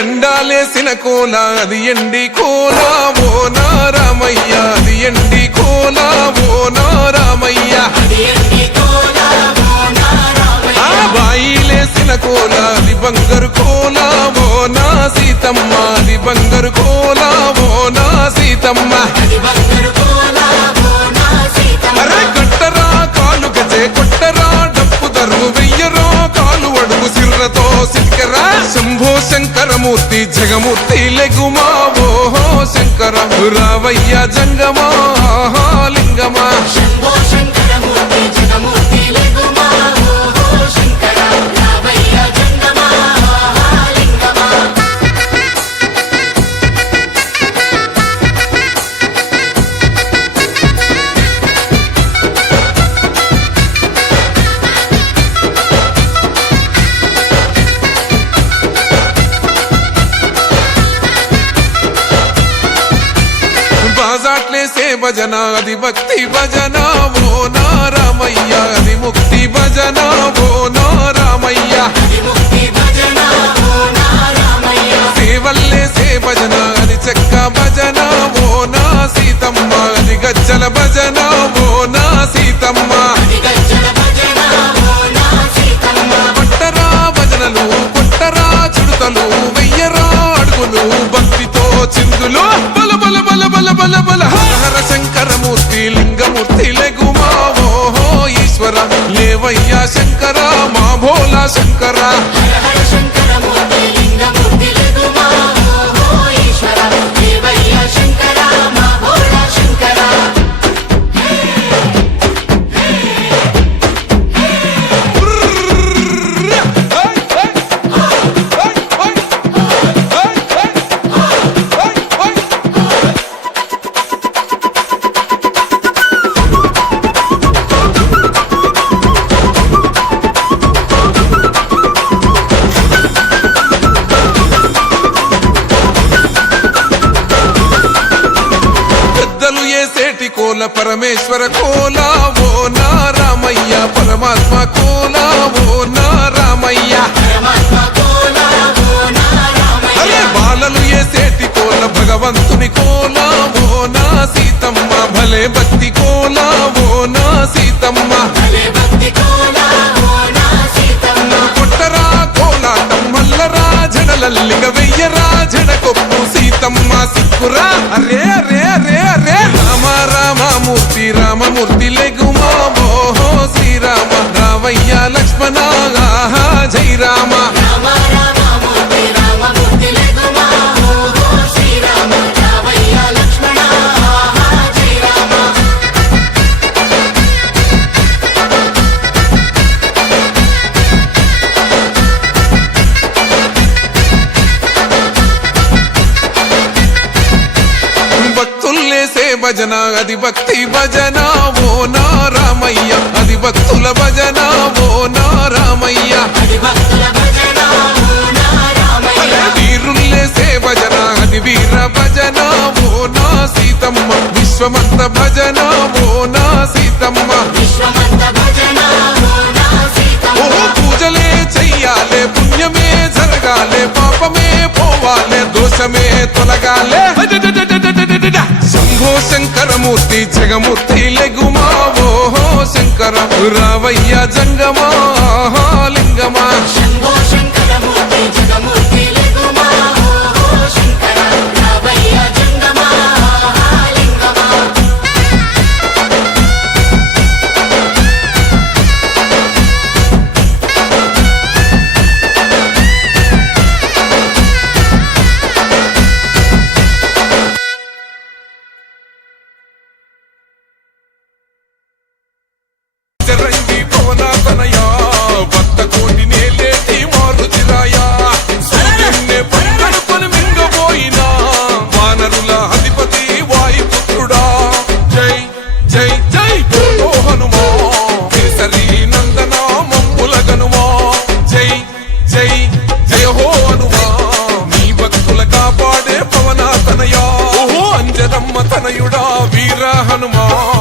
ఎండాలేసిన కోల అది ఎండి కోల ఓ నారామయ్య, అది ఎండి కోల ఓ నారామయ్య. ఆ బాయిలేసిన కోల అది బంగారు కోల ఓ నా సీతమ్మ, అది బంగారు కోల ఓ నా సీతమ్మ. అరే కట్టరా కాలు గజే కొట్టరా డప్పు దరువు వెయ్యరో కాలు అడుగు సిర్రతో సిక్కరా. శంభో శంకరమూర్తి జగమూర్తి లెగుమా ఓహో శంకర రావయ్య జంగమా లింగమా. బాజాట్లేసే భజన అది భక్తి భజన ఓ నారామయ్య, అది ముక్తి భజన ఓ నారామయ్య. సేవల్లేసే భజన అది చెక్క భజన ఓ నా సీతమ్మ, అది గజ్జల భజన ఓ నా సీతమ్మ. కొట్టరా భజనలు కొట్టరా చుడతలు వెయ్యరా అడుగులు భక్తితో చిందులు. బల బల బల బల బల బల హర శంకరమూర్తి లింగమూర్తి లెగుమా ఓహో ఈశ్వర లేవయ్యా శంకర మా భోలా శంకర. కోల పరమేశ్వర కోల ఓ నారామయ్య, పరమాత్మ కోల ఓ నారామయ్య. అరే బాలలు ఏసేటి కోల భగవంతుని కోల ఓ నా సీతమ్మ, భలే భక్తి కోల ఓ నా సీతమ్మ. కొట్టరా కోలాటం మల్లరా జడలల్లిగ వెయ్యరా జడకొప్పు సీతమ్మ సిక్కురా. అరే అరే అరే అరే రామ రామమూర్తి రామమూర్తి లెగుమా ఓహో శ్రీరామ రావయ్య లక్ష్మణ జై రామ. భజన అది భక్తి భజన ఓ నారామయ్య, అది భక్తుల భజన ఓ నారామయ్య. వీరుల్లేసే భజన అది వీర భజన ఓ నా సీతమ్మ, విశ్వమంత భజన ఓ నా సీతమ్మ. ఓ పూజలే చెయ్యాలే పుణ్యమే జరగాలే పాపమే పోవాలే దోషమే తొలగాలే. శంభో శంకరమూర్తి జగమూర్తి లెగుమా ఓహో శంకర రావయ్య జంగమా లింగమా. హనుమా